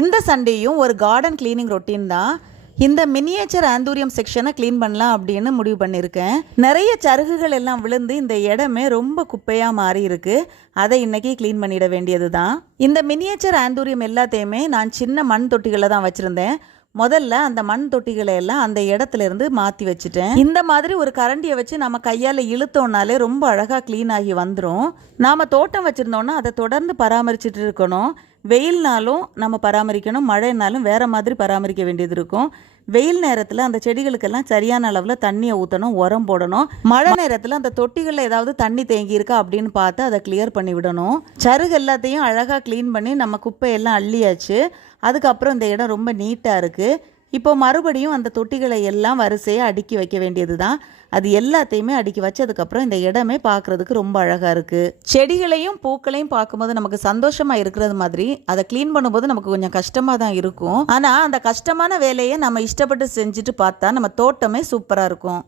இந்த சண்டேயும் ஒரு garden cleaning routine தான். இந்த மினியேச்சர் ஆந்தூரியம் செக்ஷனை க்ளீன் பண்ணலாம் அப்படின்னு முடிவு பண்ணியிருக்கேன். நிறைய சருகுகள் எல்லாம் விழுந்து இந்த இடமே ரொம்ப குப்பையாக மாறி இருக்கு. அதை இன்னைக்கு க்ளீன் பண்ணிட வேண்டியது தான். இந்த மினியேச்சர் ஆந்தூரியம் எல்லாத்தையுமே நான் சின்ன மண் தொட்டிகளில் தான் வச்சுருந்தேன். முதல்ல அந்த மண் தொட்டிகளை எல்லாம் அந்த இடத்துல இருந்து மாற்றி வச்சுட்டேன். இந்த மாதிரி ஒரு கரண்டியை வச்சு நம்ம கையால் இழுத்தோம்னாலே ரொம்ப அழகாக க்ளீன் ஆகி வந்துடும். நாம் தோட்டம் வச்சுருந்தோன்னா அதை தொடர்ந்து பராமரிச்சுட்டு இருக்கணும். வெயில்னாலும் நம்ம பராமரிக்கணும், மழைனாலும் வேறு மாதிரி பராமரிக்க வேண்டியது இருக்கும். வெயில் நேரத்தில் அந்த செடிகளுக்கெல்லாம் சரியான அளவில் தண்ணியை ஊற்றணும், உரம் போடணும். மழை நேரத்தில் அந்த தொட்டிகளில் ஏதாவது தண்ணி தேங்கி இருக்கா அப்படின்னு பார்த்து அதை கிளியர் பண்ணி விடணும். சருகு எல்லாத்தையும் அழகாக க்ளீன் பண்ணி நம்ம குப்பையெல்லாம் அள்ளியாச்சு. அதுக்கப்புறம் இந்த இடம் ரொம்ப நீட்டாக இருக்குது. இப்போ மறுபடியும் அந்த தொட்டிகளை எல்லாம் வரிசையாக அடுக்கி வைக்க வேண்டியது தான். அது எல்லாத்தையுமே அடுக்கி வச்சதுக்கப்புறம் இந்த இடமே பார்க்குறதுக்கு ரொம்ப அழகாக இருக்குது. செடிகளையும் பூக்களையும் பார்க்கும்போது நமக்கு சந்தோஷமாக இருக்கிறது மாதிரி அதை க்ளீன் பண்ணும்போது நமக்கு கொஞ்சம் கஷ்டமாக தான் இருக்கும். ஆனால் அந்த கஷ்டமான வேலையை நம்ம இஷ்டப்பட்டு செஞ்சுட்டு பார்த்தா நம்ம தோட்டமே சூப்பராக இருக்கும்.